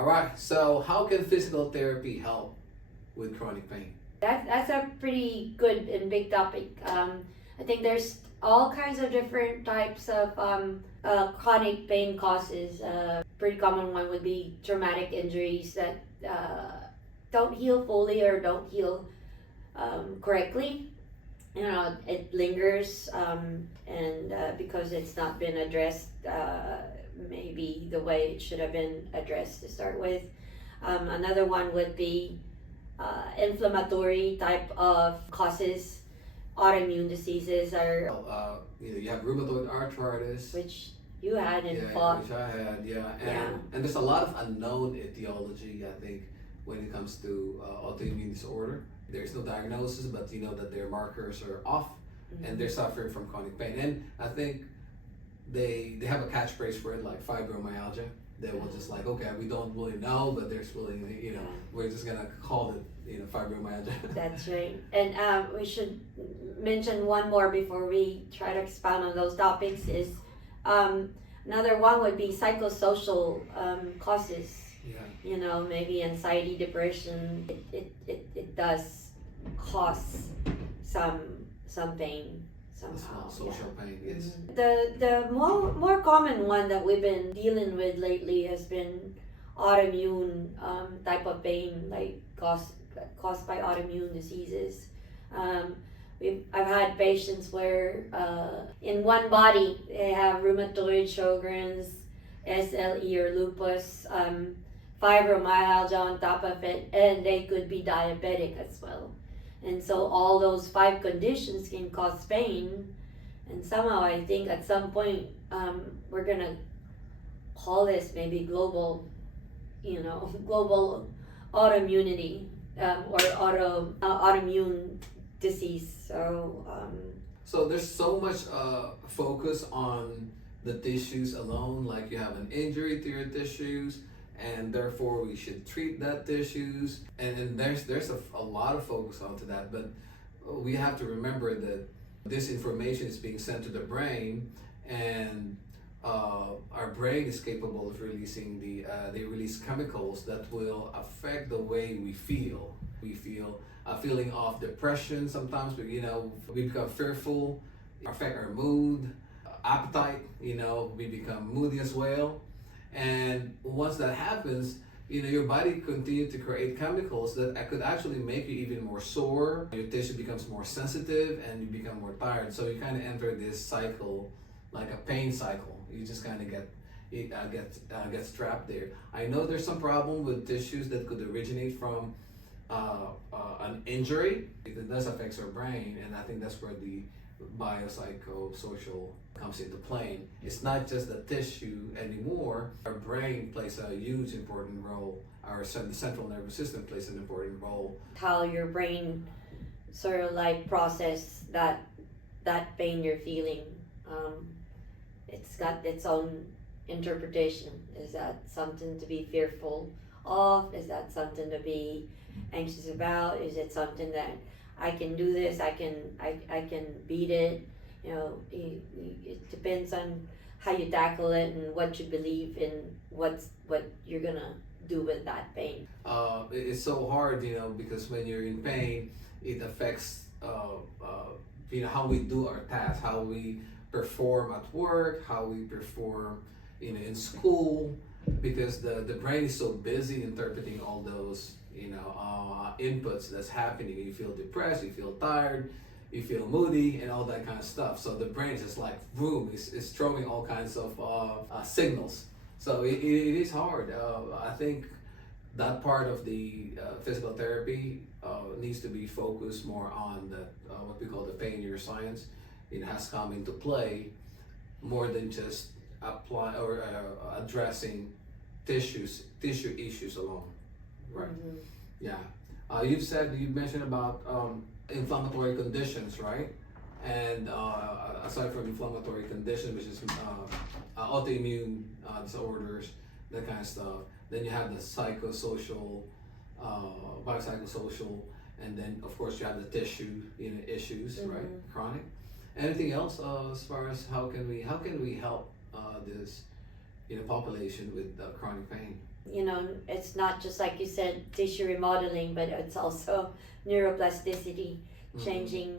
All right, so how can physical therapy help with chronic pain? That's a pretty good and big topic. I think there's all kinds of different types of chronic pain causes. Pretty common one would be traumatic injuries that don't heal fully or don't heal correctly. You know, it lingers, and because it's not been addressed maybe the way it should have been addressed to start with. Another one would be inflammatory type of causes. Autoimmune diseases are, You have rheumatoid arthritis. which you had and Yeah, fought. which I had, yeah. Yeah. And there's a lot of unknown etiology, I think, when it comes to autoimmune disorder. There's no diagnosis, but you know that their markers are off and they're suffering from chronic pain. And I think they have a catchphrase for it, like fibromyalgia. They will just like, okay, we don't really know, but there's really, we're just gonna call it, fibromyalgia. That's right. And we should mention one more before we try to expound on those topics is another one would be psychosocial causes. Yeah. Maybe anxiety, depression. It does cause some pain somehow. Social pain, yes. The more common one that we've been dealing with lately has been autoimmune type of pain, like caused by autoimmune diseases. I've had patients where in one body they have rheumatoid, Sjogren's, SLE or lupus, fibromyalgia on top of it, and they could be diabetic as well. And so all those 5 conditions can cause pain, and somehow I think at some point we're gonna call this maybe global, global autoimmunity or autoimmune disease. So there's so much focus on the tissues alone, like you have an injury to your tissues, and therefore we should treat that tissues. And there's a lot of focus onto that, but we have to remember that this information is being sent to the brain, and our brain is capable of releasing they release chemicals that will affect the way we feel. We feel a feeling of depression sometimes, but we become fearful, affect our mood, appetite, we become moody as well. And once that happens, your body continues to create chemicals that could actually make you even more sore. Your tissue becomes more sensitive and you become more tired. So you kind of enter this cycle, like a pain cycle. You just kind of get trapped there. I know there's some problem with tissues that could originate from an injury. It does affect our brain, and I think that's where the biopsychosocial comes into play. It's not just the tissue anymore. Our brain plays a huge important role. Our central nervous system plays an important role. How your brain sort of like process that pain you're feeling. It's got its own interpretation. Is that something to be fearful of? Is that something to be anxious about? Is it something that I can do this, I can beat it? It depends on how you tackle it and what you believe in, what you're gonna do with that pain. It's so hard, because when you're in pain, it affects how we do our tasks, how we perform at work, how we perform in school, because the brain is so busy interpreting all those inputs that's happening. You feel depressed, you feel tired, you feel moody, and all that kind of stuff. So the brain is just like boom, is throwing all kinds of signals. So it is hard. I think that part of the physical therapy needs to be focused more on the what we call the pain neuroscience. It has come into play more than just apply or addressing tissue issues alone. Right. Mm-hmm. Yeah. You mentioned about inflammatory conditions, right? And aside from inflammatory conditions, which is autoimmune disorders, that kind of stuff, then you have the psychosocial, biopsychosocial, and then of course you have the tissue issues, right? Chronic. Anything else as far as how can we help this population with chronic pain? you know, it's not just like you said, tissue remodeling, but it's also neuroplasticity, changing